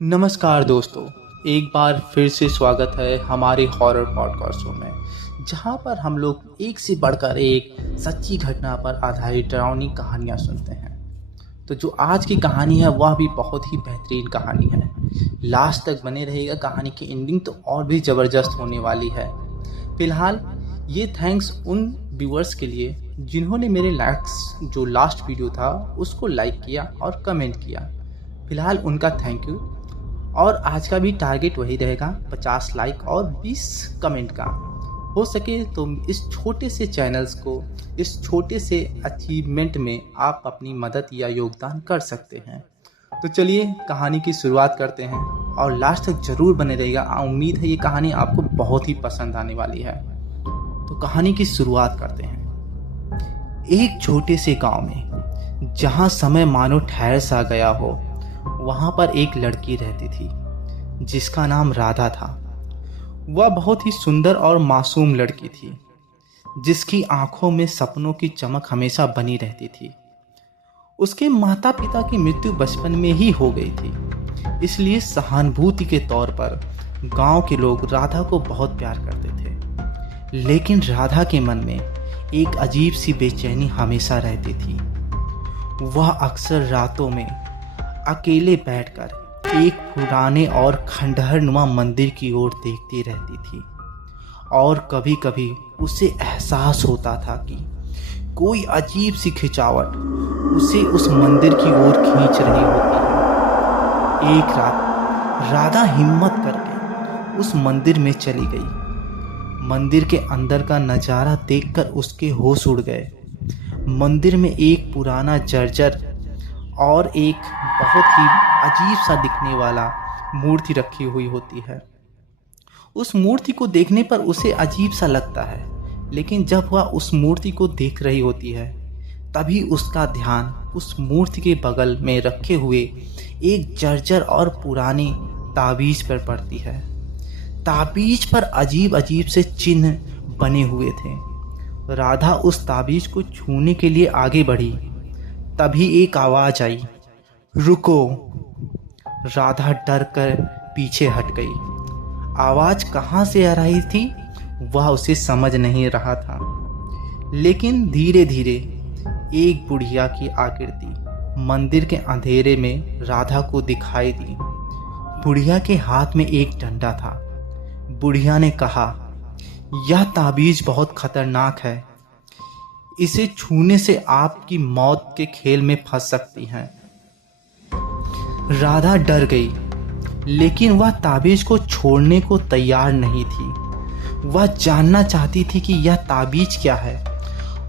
नमस्कार दोस्तों, एक बार फिर से स्वागत है हमारे हॉरर पॉडकास्ट शो में, जहां पर हम लोग एक से बढ़कर एक सच्ची घटना पर आधारित डरावनी कहानियां सुनते हैं। तो जो आज की कहानी है वह भी बहुत ही बेहतरीन कहानी है। लास्ट तक बने रहिएगा, कहानी की एंडिंग तो और भी ज़बरदस्त होने वाली है। फिलहाल ये थैंक्स उन व्यूअर्स के लिए जिन्होंने मेरे जो लास्ट वीडियो था उसको लाइक किया और कमेंट किया। फिलहाल उनका थैंक यू। और आज का भी टारगेट वही रहेगा, 50 लाइक और 20 कमेंट का। हो सके तो इस छोटे से चैनल्स को, इस छोटे से अचीवमेंट में आप अपनी मदद या योगदान कर सकते हैं। तो चलिए कहानी की शुरुआत करते हैं और लास्ट तक ज़रूर बने रहेगा। उम्मीद है ये कहानी आपको बहुत ही पसंद आने वाली है। तो कहानी की शुरुआत करते हैं। एक छोटे से गांव में, जहां समय मानो ठहर सा गया हो, वहां पर एक लड़की रहती थी जिसका नाम राधा था। वह बहुत ही सुंदर और मासूम लड़की थी, जिसकी आंखों में सपनों की चमक हमेशा बनी रहती थी। उसके माता पिता की मृत्यु बचपन में ही हो गई थी, इसलिए सहानुभूति के तौर पर गांव के लोग राधा को बहुत प्यार करते थे। लेकिन राधा के मन में एक अजीब सी बेचैनी हमेशा रहती थी। वह अक्सर रातों में अकेले बैठकर एक पुराने और खंडहर नुमा मंदिर की ओर देखती रहती थी, और कभी कभी उसे एहसास होता था कि कोई अजीब सी खिंचावट उसे उस मंदिर की ओर खींच रही होती है। एक रात राधा हिम्मत करके उस मंदिर में चली गई। मंदिर के अंदर का नज़ारा देखकर उसके होश उड़ गए। मंदिर में एक पुराना जर्जर और एक बहुत ही अजीब सा दिखने वाला मूर्ति रखी हुई होती है। उस मूर्ति को देखने पर उसे अजीब सा लगता है, लेकिन जब वह उस मूर्ति को देख रही होती है तभी उसका ध्यान उस मूर्ति के बगल में रखे हुए एक जर्जर और पुरानी ताबीज पर पड़ती है। ताबीज पर अजीब अजीब से चिन्ह बने हुए थे। राधा उस ताबीज को छूने के लिए आगे बढ़ी, तभी एक आवाज आई, रुको। राधा डर कर पीछे हट गई। आवाज कहाँ से आ रही थी वह उसे समझ नहीं रहा था, लेकिन धीरे धीरे एक बुढ़िया की आकृति मंदिर के अंधेरे में राधा को दिखाई दी। बुढ़िया के हाथ में एक डंडा था। बुढ़िया ने कहा, यह ताबीज बहुत खतरनाक है, इसे छूने से आपकी मौत के खेल में फंस सकती हैं। राधा डर गई, लेकिन वह ताबीज को छोड़ने को तैयार नहीं थी। वह जानना चाहती थी कि यह ताबीज क्या है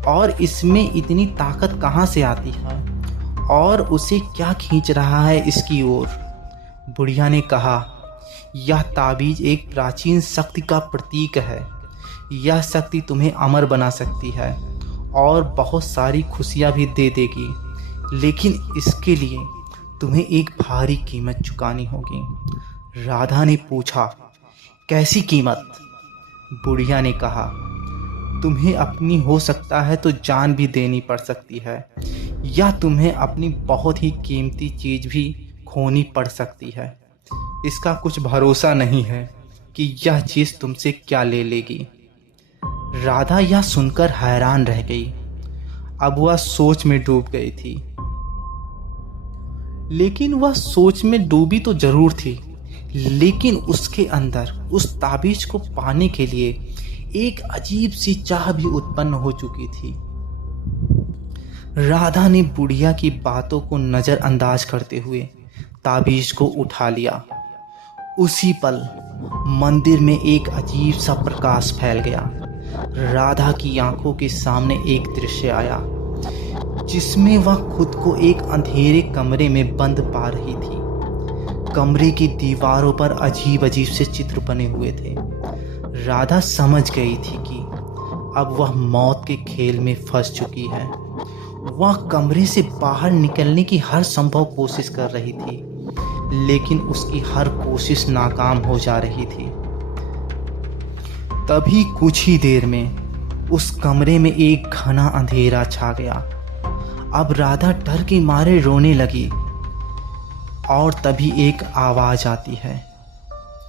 और इसमें इतनी ताकत कहाँ से आती है और उसे क्या खींच रहा है इसकी ओर। बुढ़िया ने कहा, यह ताबीज एक प्राचीन शक्ति का प्रतीक है। यह शक्ति तुम्हें अमर बना सकती है और बहुत सारी खुशियाँ भी दे देगी, लेकिन इसके लिए तुम्हें एक भारी कीमत चुकानी होगी। राधा ने पूछा, कैसी कीमत? बुढ़िया ने कहा, तुम्हें अपनी हो सकता है तो जान भी देनी पड़ सकती है, या तुम्हें अपनी बहुत ही कीमती चीज़ भी खोनी पड़ सकती है। इसका कुछ भरोसा नहीं है कि यह चीज़ तुमसे क्या ले लेगी। राधा यह सुनकर हैरान रह गई। अब वह सोच में डूब गई थी। लेकिन वह सोच में डूबी तो जरूर थी, लेकिन उसके अंदर उस ताबीज को पाने के लिए एक अजीब सी चाह भी उत्पन्न हो चुकी थी। राधा ने बुढ़िया की बातों को नज़रअंदाज करते हुए ताबीज को उठा लिया। उसी पल मंदिर में एक अजीब सा प्रकाश फैल गया। राधा की आंखों के सामने एक दृश्य आया, जिसमें वह खुद को एक अंधेरे कमरे में बंद पा रही थी। कमरे की दीवारों पर अजीब अजीब से चित्र बने हुए थे। राधा समझ गई थी कि अब वह मौत के खेल में फंस चुकी है। वह कमरे से बाहर निकलने की हर संभव कोशिश कर रही थी, लेकिन उसकी हर कोशिश नाकाम हो जा रही थी। तभी कुछ ही देर में उस कमरे में एक घना अंधेरा छा गया। अब राधा डर के मारे रोने लगी और तभी एक आवाज आती है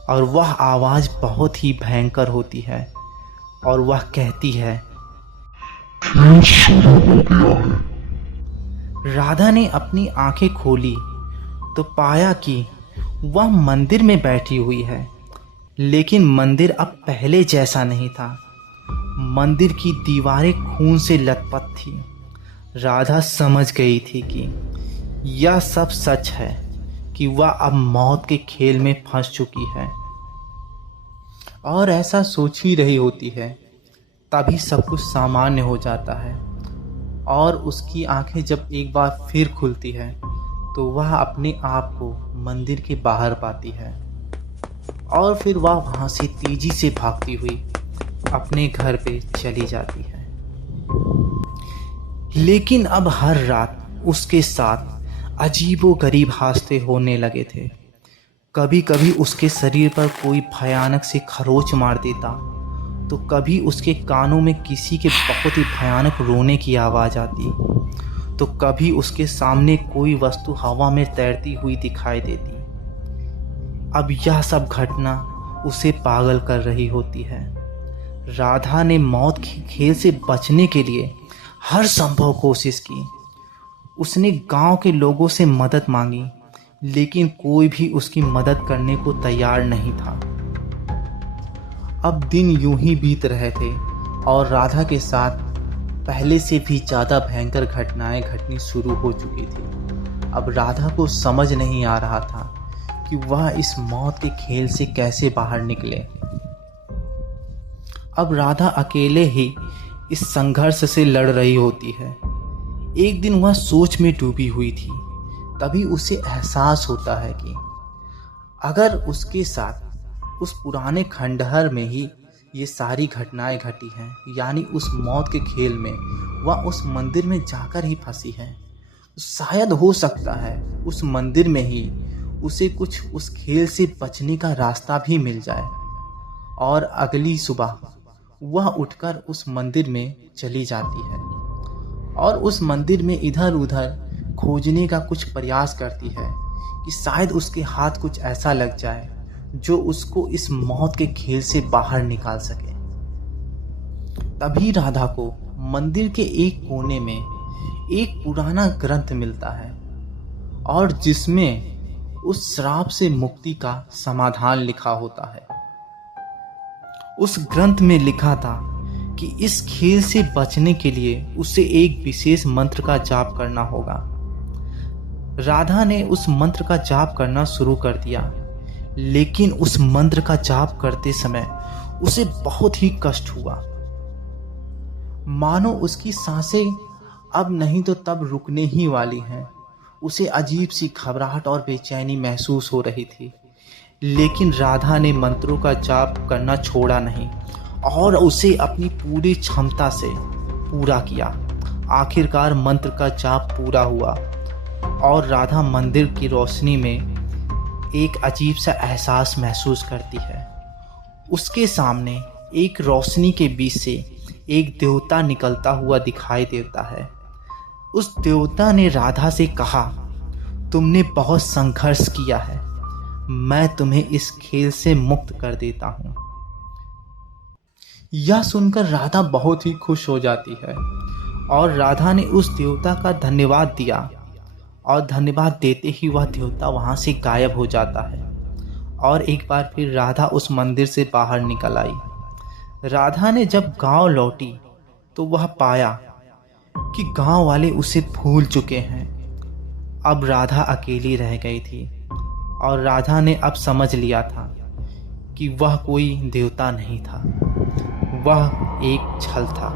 और वह आवाज बहुत ही भयंकर होती है और वह कहती है, खेल शुरू हो गया है। राधा ने अपनी आंखें खोली तो पाया कि वह मंदिर में बैठी हुई है, लेकिन मंदिर अब पहले जैसा नहीं था। मंदिर की दीवारें खून से लथपथ थी। राधा समझ गई थी कि यह सब सच है, कि वह अब मौत के खेल में फंस चुकी है और ऐसा सोच ही रही होती है। तभी सब कुछ सामान्य हो जाता है और उसकी आंखें जब एक बार फिर खुलती है तो वह अपने आप को मंदिर के बाहर पाती है और फिर वह वहां से तेजी से भागती हुई अपने घर पे चली जाती है। लेकिन अब हर रात उसके साथ अजीबोगरीब हादसे होने लगे थे। कभी कभी उसके शरीर पर कोई भयानक से खरोंच मार देता, तो कभी उसके कानों में किसी के बहुत ही भयानक रोने की आवाज़ आती, तो कभी उसके सामने कोई वस्तु हवा में तैरती हुई दिखाई देती। अब यह सब घटना उसे पागल कर रही होती है। राधा ने मौत के खेल से बचने के लिए हर संभव कोशिश की। उसने गांव के लोगों से मदद मांगी, लेकिन कोई भी उसकी मदद करने को तैयार नहीं था। अब दिन यूं ही बीत रहे थे और राधा के साथ पहले से भी ज़्यादा भयंकर घटनाएं घटनी शुरू हो चुकी थी। अब राधा को समझ नहीं आ रहा था कि वह इस मौत के खेल से कैसे बाहर निकले। अब राधा अकेले ही इस संघर्ष से लड़ रही होती है। एक दिन वह सोच में डूबी हुई थी। तभी उसे एहसास होता है कि अगर उसके साथ उस पुराने खंडहर में ही ये सारी घटनाएं घटी हैं, यानी उस मौत के खेल में वह उस मंदिर में जाकर ही फंसी है, तो शायद हो सकता है उस मंदिर में ही उसे कुछ उस खेल से बचने का रास्ता भी मिल जाए। और अगली सुबह वह उठकर उस मंदिर में चली जाती है और उस मंदिर में इधर उधर खोजने का कुछ प्रयास करती है कि शायद उसके हाथ कुछ ऐसा लग जाए जो उसको इस मौत के खेल से बाहर निकाल सके। तभी राधा को मंदिर के एक कोने में एक पुराना ग्रंथ मिलता है और जिसमें उस श्राप से मुक्ति का समाधान लिखा होता है। उस ग्रंथ में लिखा था कि इस खेल से बचने के लिए उसे एक विशेष मंत्र का जाप करना होगा। राधा ने उस मंत्र का जाप करना शुरू कर दिया, लेकिन उस मंत्र का जाप करते समय उसे बहुत ही कष्ट हुआ। मानो उसकी सांसें अब नहीं तो तब रुकने ही वाली हैं। उसे अजीब सी घबराहट और बेचैनी महसूस हो रही थी, लेकिन राधा ने मंत्रों का जाप करना छोड़ा नहीं और उसे अपनी पूरी क्षमता से पूरा किया। आखिरकार मंत्र का जाप पूरा हुआ और राधा मंदिर की रोशनी में एक अजीब सा एहसास महसूस करती है। उसके सामने एक रोशनी के बीच से एक देवता निकलता हुआ दिखाई देता है। उस देवता ने राधा से कहा, तुमने बहुत संघर्ष किया है, मैं तुम्हें इस खेल से मुक्त कर देता हूँ। यह सुनकर राधा बहुत ही खुश हो जाती है और राधा ने उस देवता का धन्यवाद दिया और धन्यवाद देते ही वह देवता वहाँ से गायब हो जाता है और एक बार फिर राधा उस मंदिर से बाहर निकल आई। राधा ने जब गांव लौटी तो वह पाया कि गांव वाले उसे भूल चुके हैं। अब राधा अकेली रह गई थी और राधा ने अब समझ लिया था कि वह कोई देवता नहीं था, वह एक छल था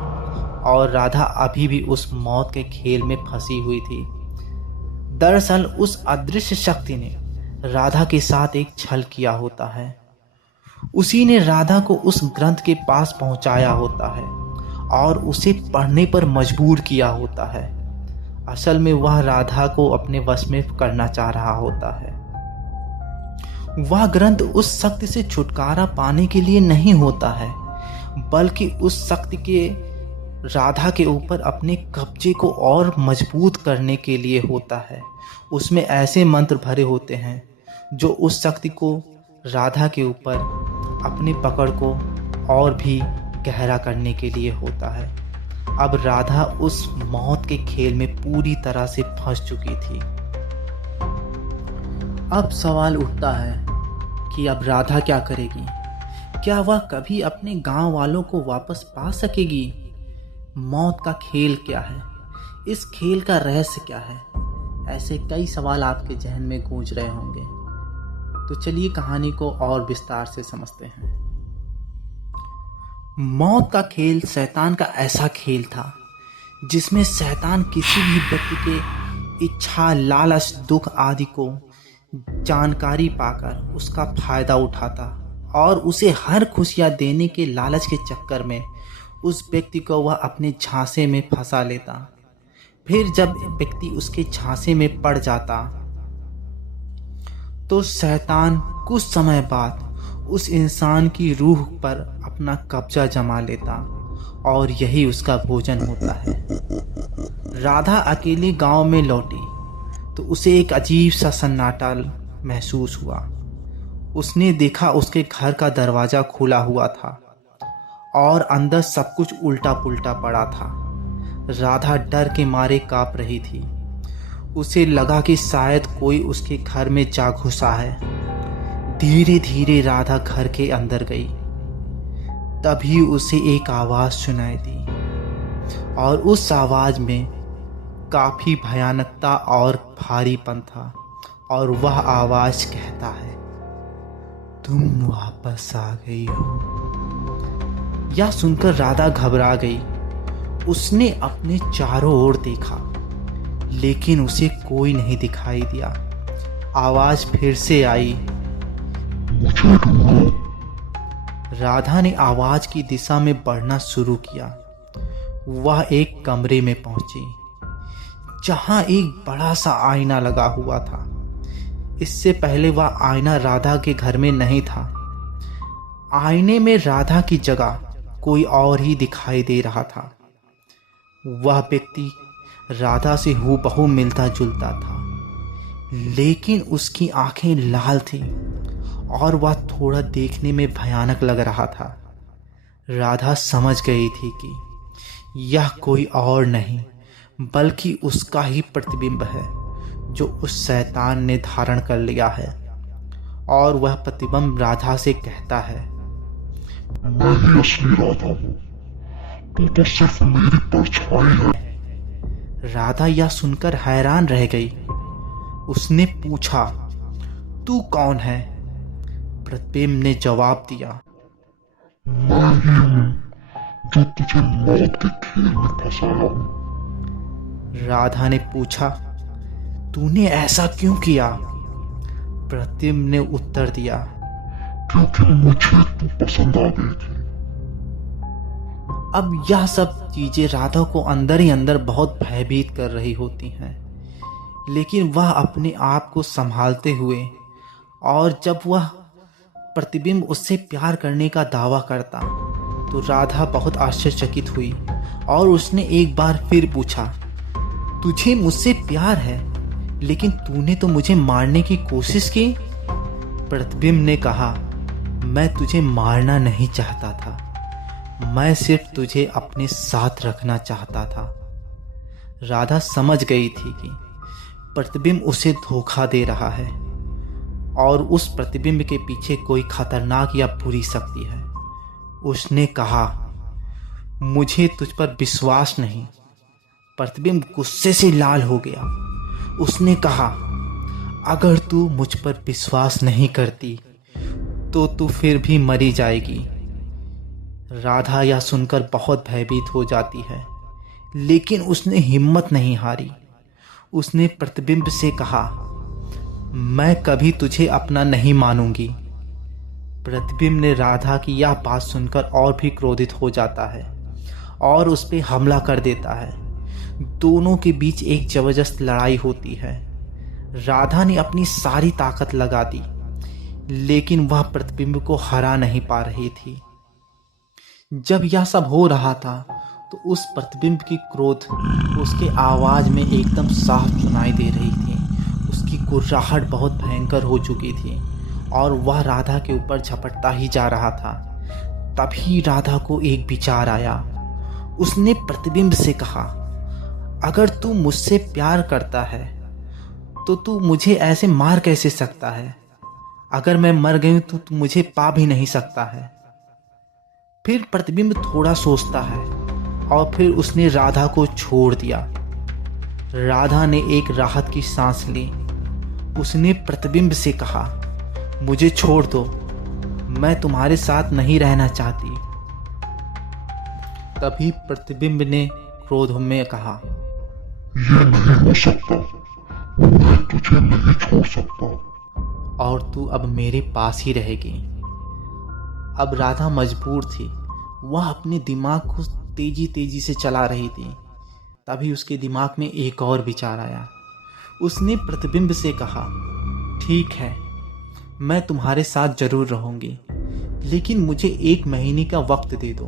और राधा अभी भी उस मौत के खेल में फंसी हुई थी। दरअसल उस अदृश्य शक्ति ने राधा के साथ एक छल किया होता है। उसी ने राधा को उस ग्रंथ के पास पहुंचाया होता है और उसे पढ़ने पर मजबूर किया होता है। असल में वह राधा को अपने वश में करना चाह रहा होता है। वह ग्रंथ उस शक्ति से छुटकारा पाने के लिए नहीं होता है, बल्कि उस शक्ति के राधा के ऊपर अपने कब्जे को और मजबूत करने के लिए होता है। उसमें ऐसे मंत्र भरे होते हैं जो उस शक्ति को राधा के ऊपर अपनी पकड़ को और भी गहरा करने के लिए होता है। अब राधा उस मौत के खेल में पूरी तरह से फंस चुकी थी। अब सवाल उठता है कि अब राधा क्या करेगी? क्या वह कभी अपने गांव वालों को वापस पा सकेगी? मौत का खेल क्या है? इस खेल का रहस्य क्या है? ऐसे कई सवाल आपके जहन में गूंज रहे होंगे। तो चलिए कहानी को और विस्तार से समझते हैं। मौत का खेल शैतान का ऐसा खेल था जिसमें शैतान किसी भी व्यक्ति के इच्छा, लालच, दुख आदि को जानकारी पाकर उसका फायदा उठाता और उसे हर खुशियां देने के लालच के चक्कर में उस व्यक्ति को वह अपने झांसे में फंसा लेता। फिर जब व्यक्ति उसके झांसे में पड़ जाता तो शैतान कुछ समय बाद उस इंसान की रूह पर अपना कब्जा जमा लेता और यही उसका भोजन होता है। राधा अकेली गांव में लौटी तो उसे एक अजीब सा सन्नाटा महसूस हुआ। उसने देखा उसके घर का दरवाज़ा खुला हुआ था और अंदर सब कुछ उल्टा पुल्टा पड़ा था। राधा डर के मारे कांप रही थी। उसे लगा कि शायद कोई उसके घर में जा घुसा है। धीरे धीरे राधा घर के अंदर गई। तभी उसे एक आवाज़ सुनाई दी और उस आवाज़ में काफ़ी भयानकता और भारीपन था और वह आवाज़ कहता है, तुम वापस आ गई हो। यह सुनकर राधा घबरा गई। उसने अपने चारों ओर देखा लेकिन उसे कोई नहीं दिखाई दिया। आवाज़ फिर से आई, मुझे ढूंढो। राधा ने आवाज़ की दिशा में बढ़ना शुरू किया। वह एक कमरे में पहुंची जहां एक बड़ा सा आईना लगा हुआ था। इससे पहले वह आईना राधा के घर में नहीं था। आईने में राधा की जगह कोई और ही दिखाई दे रहा था। वह व्यक्ति राधा से हूबहू मिलता जुलता था, लेकिन उसकी आंखें लाल थीं और वह थोड़ा देखने में भयानक लग रहा था। राधा समझ गई थी कि यह कोई और नहीं बल्कि उसका ही प्रतिबिंब है जो उस शैतान ने धारण कर लिया है। और वह प्रतिबिंब राधा से कहता है, मैं ही असली राधा हूँ, तू तो सिर्फ मेरी परछाई है। राधा यह सुनकर हैरान रह गई। उसने पूछा, तू कौन है? प्रतिबिंब ने जवाब दिया, मैं ही हूँ जो तुझे मौत के खेल में फंसाया हूँ। राधा ने पूछा, तूने ऐसा क्यों किया? प्रतिबिंब ने उत्तर दिया, क्योंकि मुझे तू पसंद आ गई थी। अब यह सब चीजें राधा को अंदर ही अंदर बहुत भयभीत कर रही होती हैं, लेकिन वह अपने आप को संभालते हुए, और जब वह प्रतिबिंब उससे प्यार करने का दावा करता तो राधा बहुत आश्चर्यचकित हुई और उसने एक बार फिर पूछा, तुझे मुझसे प्यार है लेकिन तूने तो मुझे मारने की कोशिश की। प्रतिबिंब ने कहा, मैं तुझे मारना नहीं चाहता था, मैं सिर्फ तुझे अपने साथ रखना चाहता था। राधा समझ गई थी कि प्रतिबिंब उसे धोखा दे रहा है और उस प्रतिबिंब के पीछे कोई खतरनाक या बुरी शक्ति है। उसने कहा, मुझे तुझ पर विश्वास नहीं। प्रतिबिंब गुस्से से लाल हो गया। उसने कहा, अगर तू मुझ पर विश्वास नहीं करती तो तू फिर भी मरी जाएगी। राधा यह सुनकर बहुत भयभीत हो जाती है, लेकिन उसने हिम्मत नहीं हारी। उसने प्रतिबिंब से कहा, मैं कभी तुझे अपना नहीं मानूंगी। प्रतिबिंब ने राधा की यह बात सुनकर और भी क्रोधित हो जाता है और उस पर हमला कर देता है। दोनों के बीच एक जबरदस्त लड़ाई होती है। राधा ने अपनी सारी ताकत लगा दी, लेकिन वह प्रतिबिंब को हरा नहीं पा रही थी। जब यह सब हो रहा था तो उस प्रतिबिंब की क्रोध उसके आवाज में एकदम साफ सुनाई दे रही थी। उसकी गुर्राहट बहुत भयंकर हो चुकी थी और वह राधा के ऊपर झपटता ही जा रहा था। तभी राधा को एक विचार आया। उसने प्रतिबिंब से कहा, अगर तू मुझसे प्यार करता है तो तू मुझे ऐसे मार कैसे सकता है? अगर मैं मर गई तो तू मुझे पा भी नहीं सकता है। फिर प्रतिबिंब थोड़ा सोचता है और फिर उसने राधा को छोड़ दिया। राधा ने एक राहत की सांस ली। उसने प्रतिबिंब से कहा, मुझे छोड़ दो, मैं तुम्हारे साथ नहीं रहना चाहती। तभी प्रतिबिंब ने क्रोध में कहा, ये नहीं हो सकता, मैं तुझे नहीं छोड़ सकता। और तू अब मेरे पास ही रहेगी। अब राधा मजबूर थी। वह अपने दिमाग को तेजी तेजी से चला रही थी। तभी उसके दिमाग में एक और विचार आया। उसने प्रतिबिंब से कहा, ठीक है, मैं तुम्हारे साथ जरूर रहूंगी, लेकिन मुझे 1 महीने का वक्त दे दो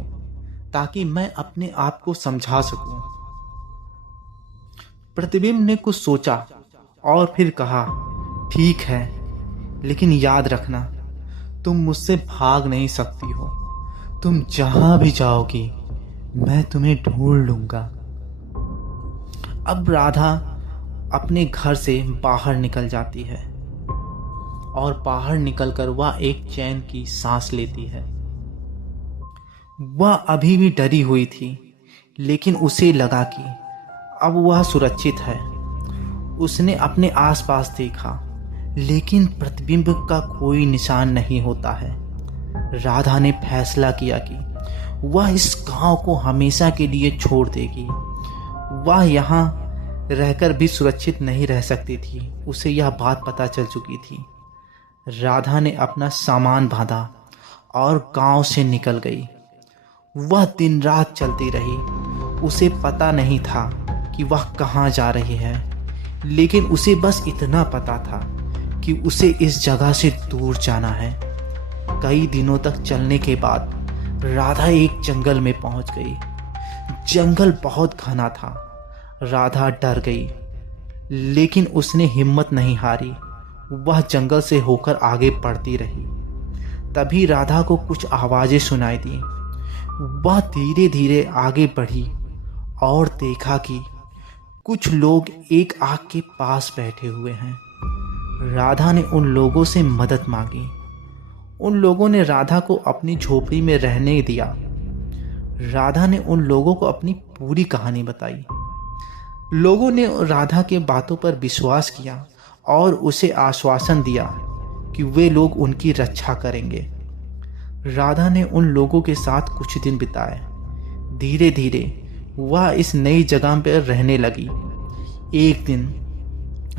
ताकि मैं अपने आप को समझा सकूं। प्रतिबिंब ने कुछ सोचा और फिर कहा, ठीक है, लेकिन याद रखना, तुम मुझसे भाग नहीं सकती हो। तुम जहां भी जाओगी मैं तुम्हें ढूंढ लूंगा। अब राधा अपने घर से बाहर निकल जाती है और बाहर निकलकर वह एक चैन की सांस लेती है। वह अभी भी डरी हुई थी, लेकिन उसे लगा कि अब वह सुरक्षित है। उसने अपने आसपास देखा, लेकिन प्रतिबिंब का कोई निशान नहीं होता है। राधा ने फैसला किया कि वह इस गांव को हमेशा के लिए छोड़ देगी। वह यहाँ रहकर भी सुरक्षित नहीं रह सकती थी। उसे यह बात पता चल चुकी थी। राधा ने अपना सामान बांधा और गांव से निकल गई। वह दिन रात चलती रही। उसे पता नहीं था कि वह कहाँ जा रही है, लेकिन उसे बस इतना पता था कि उसे इस जगह से दूर जाना है। कई दिनों तक चलने के बाद राधा एक जंगल में पहुंच गई। जंगल बहुत घना था। राधा डर गई, लेकिन उसने हिम्मत नहीं हारी। वह जंगल से होकर आगे बढ़ती रही। तभी राधा को कुछ आवाजें सुनाई दी। वह धीरे धीरे आगे बढ़ी और देखा कि कुछ लोग एक आग के पास बैठे हुए हैं। राधा ने उन लोगों से मदद मांगी। उन लोगों ने राधा को अपनी झोपड़ी में रहने दिया। राधा ने उन लोगों को अपनी पूरी कहानी बताई। लोगों ने राधा के बातों पर विश्वास किया और उसे आश्वासन दिया कि वे लोग उनकी रक्षा करेंगे। राधा ने उन लोगों के साथ कुछ दिन बिताए। धीरे धीरे वह इस नई जगह पर रहने लगी। एक दिन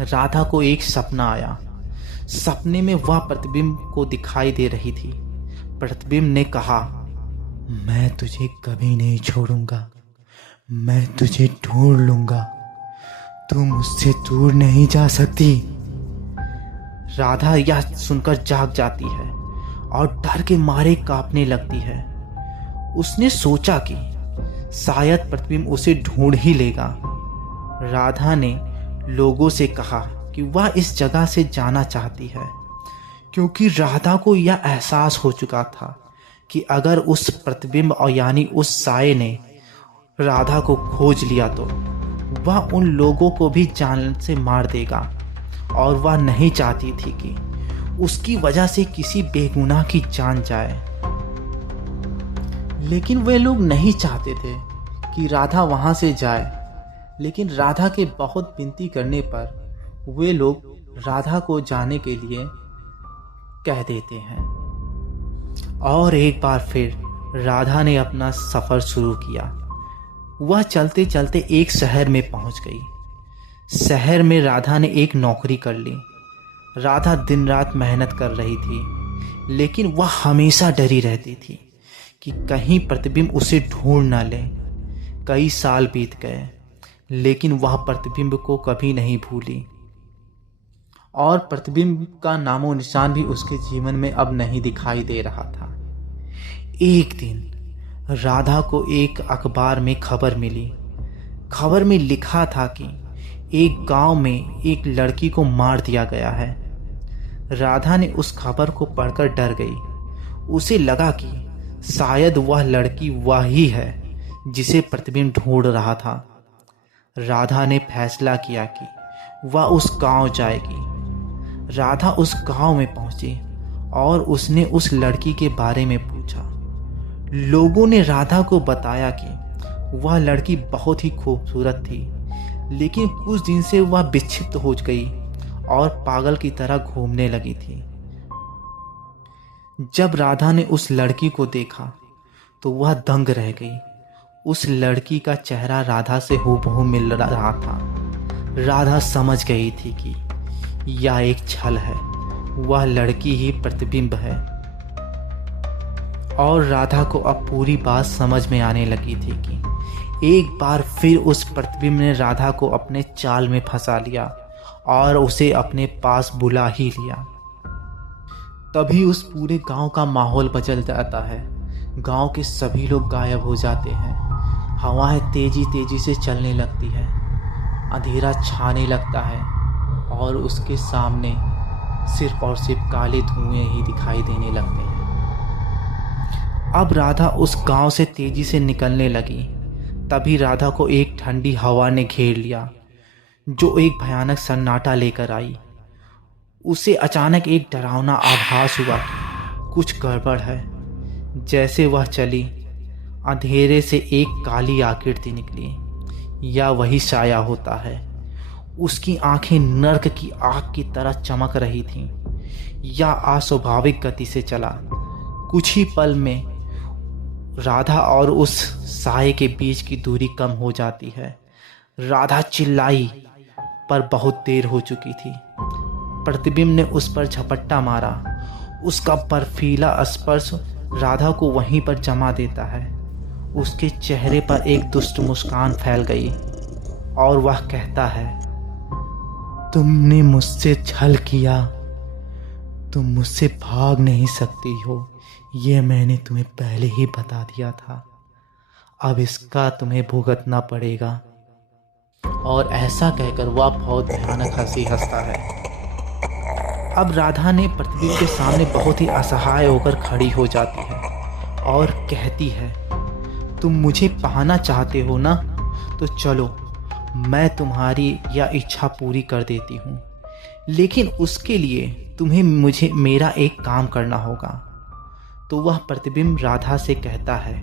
राधा को एक सपना आया। सपने में वह प्रतिबिंब को दिखाई दे रही थी। प्रतिबिंब ने कहा, मैं तुझे कभी नहीं छोड़ूंगा, मैं तुझे ढूंढ लूंगा, तू मुझसे दूर नहीं जा सकती। राधा यह सुनकर जाग जाती है और डर के मारे कांपने लगती है। उसने सोचा कि शायद प्रतिबिंब उसे ढूंढ ही लेगा। राधा ने लोगों से कहा कि वह इस जगह से जाना चाहती है, क्योंकि राधा को यह एहसास हो चुका था कि अगर उस प्रतिबिंब और यानी उस साये ने राधा को खोज लिया तो वह उन लोगों को भी जान से मार देगा, और वह नहीं चाहती थी कि उसकी वजह से किसी बेगुनाह की जान जाए। लेकिन वे लोग नहीं चाहते थे कि राधा वहां से जाए। लेकिन राधा के बहुत विनती करने पर वे लोग राधा को जाने के लिए कह देते हैं। और एक बार फिर राधा ने अपना सफर शुरू किया। वह चलते चलते एक शहर में पहुंच गई। शहर में राधा ने एक नौकरी कर ली। राधा दिन रात मेहनत कर रही थी, लेकिन वह हमेशा डरी रहती थी कि कहीं प्रतिबिंब उसे ढूंढ ना ले। कई साल बीत गए, लेकिन वह प्रतिबिंब को कभी नहीं भूली, और प्रतिबिंब का नामो निशान भी उसके जीवन में अब नहीं दिखाई दे रहा था। एक दिन राधा को एक अखबार में खबर मिली। खबर में लिखा था कि एक गांव में एक लड़की को मार दिया गया है। राधा ने उस खबर को पढ़कर डर गई। उसे लगा कि शायद वह लड़की वही है जिसे प्रतिबिंब ढूंढ रहा था। राधा ने फैसला किया कि वह उस गांव जाएगी। राधा उस गांव में पहुंची और उसने उस लड़की के बारे में पूछा। लोगों ने राधा को बताया कि वह लड़की बहुत ही खूबसूरत थी, लेकिन कुछ दिन से वह विक्षिप्त हो गई और पागल की तरह घूमने लगी थी। जब राधा ने उस लड़की को देखा तो वह दंग रह गई। उस लड़की का चेहरा राधा से हूबहू मिल रहा था। राधा समझ गई थी कि यह एक छल है, वह लड़की ही प्रतिबिंब है। और राधा को अब पूरी बात समझ में आने लगी थी कि एक बार फिर उस प्रतिबिंब ने राधा को अपने जाल में फंसा लिया और उसे अपने पास बुला ही लिया। तभी उस पूरे गांव का माहौल बदल जाता है। गांव के सभी लोग गायब हो जाते हैं। हवाएं तेजी तेजी से चलने लगती है। अंधेरा छाने लगता है और उसके सामने सिर्फ और सिर्फ काले धुएं ही दिखाई देने लगते हैं। अब राधा उस गांव से तेजी से निकलने लगी। तभी राधा को एक ठंडी हवा ने घेर लिया जो एक भयानक सन्नाटा लेकर आई। उसे अचानक एक डरावना आभास हुआ कि कुछ गड़बड़ है। जैसे वह चली, अंधेरे से एक काली आकृति निकली। या वही साया होता है। उसकी आंखें नर्क की आग की तरह चमक रही थीं। या अस्वाभाविक गति से चला। कुछ ही पल में राधा और उस साये के बीच की दूरी कम हो जाती है। राधा चिल्लाई, पर बहुत देर हो चुकी थी। प्रतिबिंब ने उस पर झपट्टा मारा। उसका बर्फीला स्पर्श राधा को वहीं पर जमा देता है। उसके चेहरे पर एक दुष्ट मुस्कान फैल गई और वह कहता है, तुमने मुझसे छल किया, तुम मुझसे भाग नहीं सकती हो, यह मैंने तुम्हें पहले ही बता दिया था। अब इसका तुम्हें भुगतना पड़ेगा। और ऐसा कहकर वह बहुत भयानक हंसी हंसता है। अब राधा ने प्रतिबिंब के सामने बहुत ही असहाय होकर खड़ी हो जाती है और कहती है, तुम मुझे पाना चाहते हो ना, तो चलो मैं तुम्हारी यह इच्छा पूरी कर देती हूँ, लेकिन उसके लिए तुम्हें मुझे मेरा एक काम करना होगा। तो वह प्रतिबिंब राधा से कहता है,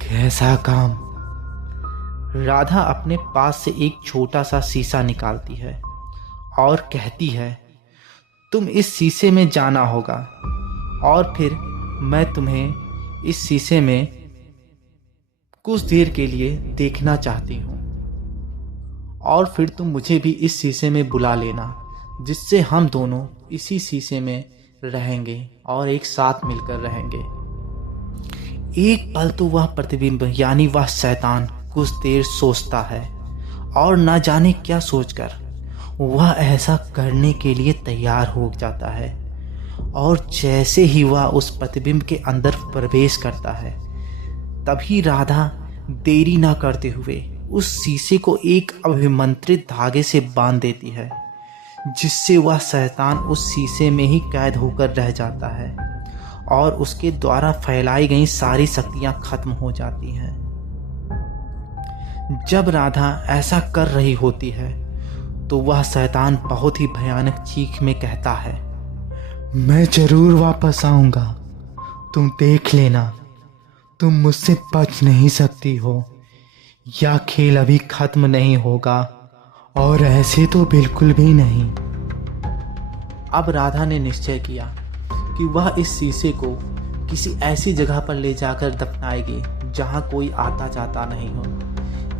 कैसा काम? राधा अपने पास से एक छोटा सा शीशा निकालती है और कहती है, तुम इस शीशे में जाना होगा और फिर मैं तुम्हें इस शीशे में कुछ देर के लिए देखना चाहती हूँ और फिर तुम मुझे भी इस शीशे में बुला लेना, जिससे हम दोनों इसी शीशे में रहेंगे और एक साथ मिलकर रहेंगे। एक पल तो वह प्रतिबिंब यानी वह शैतान कुछ देर सोचता है और न जाने क्या सोचकर वह ऐसा करने के लिए तैयार हो जाता है। और जैसे ही वह उस प्रतिबिंब के अंदर प्रवेश करता है, तभी राधा देरी ना करते हुए उस शीशे को एक अभिमंत्रित धागे से बांध देती है, जिससे वह शैतान उस शीशे में ही कैद होकर रह जाता है और उसके द्वारा फैलाई गई सारी शक्तियां खत्म हो जाती हैं। जब राधा ऐसा कर रही होती है तो वह शैतान बहुत ही भयानक चीख में कहता है, मैं जरूर वापस आऊंगा, तुम देख लेना, तुम मुझसे बच नहीं सकती हो, यह खेल अभी खत्म नहीं होगा और ऐसे तो बिल्कुल भी नहीं। अब राधा ने निश्चय किया कि वह इस शीशे को किसी ऐसी जगह पर ले जाकर दफनाएगी जहां कोई आता जाता नहीं हो।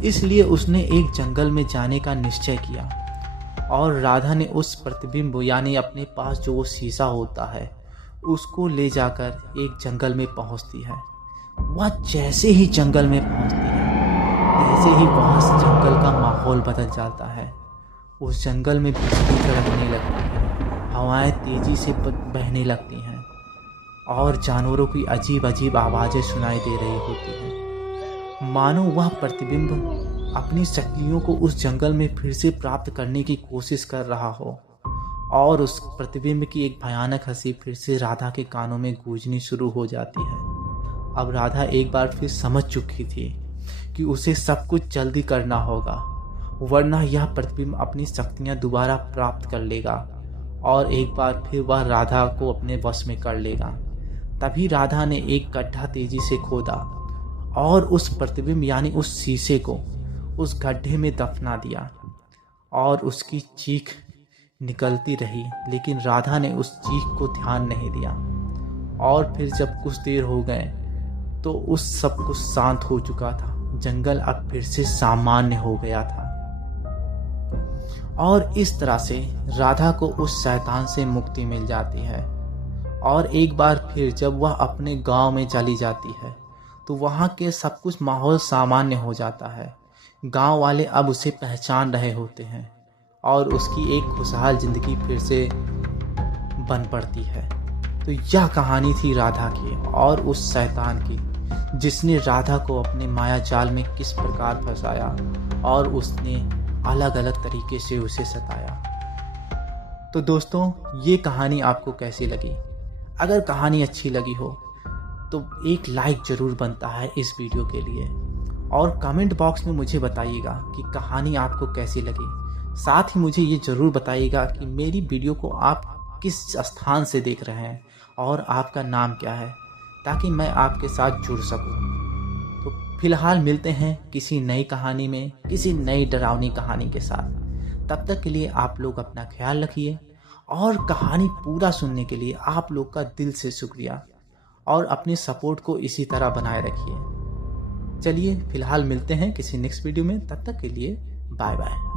इसलिए उसने एक जंगल में जाने का निश्चय किया और राधा ने उस प्रतिबिंब यानी अपने पास जो वो शीशा होता है उसको ले जाकर एक जंगल में पहुंचती है। वह जैसे ही जंगल में पहुंचती है, तैसे ही वहाँ जंगल का माहौल बदल जाता है। उस जंगल में बिजली कड़कने लगती है, हवाएं तेजी से बहने लगती हैं और जानवरों की अजीब अजीब आवाज़ें सुनाई दे रही होती हैं, मानो वह प्रतिबिंब अपनी शक्तियों को उस जंगल में फिर से प्राप्त करने की कोशिश कर रहा हो। और उस प्रतिबिंब की एक भयानक हंसी फिर से राधा के कानों में गूंजनी शुरू हो जाती है। अब राधा एक बार फिर समझ चुकी थी कि उसे सब कुछ जल्दी करना होगा, वरना यह प्रतिबिंब अपनी शक्तियां दोबारा प्राप्त कर लेगा और एक बार फिर वह राधा को अपने वश में कर लेगा। तभी राधा ने एक गड्ढा तेजी से खोदा और उस प्रतिबिंब यानी उस शीशे को उस गड्ढे में दफना दिया। और उसकी चीख निकलती रही, लेकिन राधा ने उस चीख को ध्यान नहीं दिया। और फिर जब कुछ देर हो गए तो उस सब कुछ शांत हो चुका था। जंगल अब फिर से सामान्य हो गया था और इस तरह से राधा को उस शैतान से मुक्ति मिल जाती है। और एक बार फिर जब वह अपने गांव में चली जाती है तो वहां के सब कुछ माहौल सामान्य हो जाता है। गांव वाले अब उसे पहचान रहे होते हैं और उसकी एक खुशहाल जिंदगी फिर से बन पड़ती है। तो यह कहानी थी राधा की और उस शैतान की, जिसने राधा को अपने माया जाल में किस प्रकार फंसाया और उसने अलग अलग तरीके से उसे सताया। तो दोस्तों, ये कहानी आपको कैसी लगी? अगर कहानी अच्छी लगी हो तो एक लाइक ज़रूर बनता है इस वीडियो के लिए, और कमेंट बॉक्स में मुझे बताइएगा कि कहानी आपको कैसी लगी। साथ ही मुझे ये ज़रूर बताइएगा कि मेरी वीडियो को आप किस स्थान से देख रहे हैं और आपका नाम क्या है, ताकि मैं आपके साथ जुड़ सकूं। तो फिलहाल मिलते हैं किसी नई कहानी में, किसी नई डरावनी कहानी के साथ। तब तक के लिए आप लोग अपना ख्याल रखिए और कहानी पूरा सुनने के लिए आप लोग का दिल से शुक्रिया, और अपने सपोर्ट को इसी तरह बनाए रखिए। चलिए फिलहाल मिलते हैं किसी नेक्स्ट वीडियो में, तब तक के लिए बाय बाय।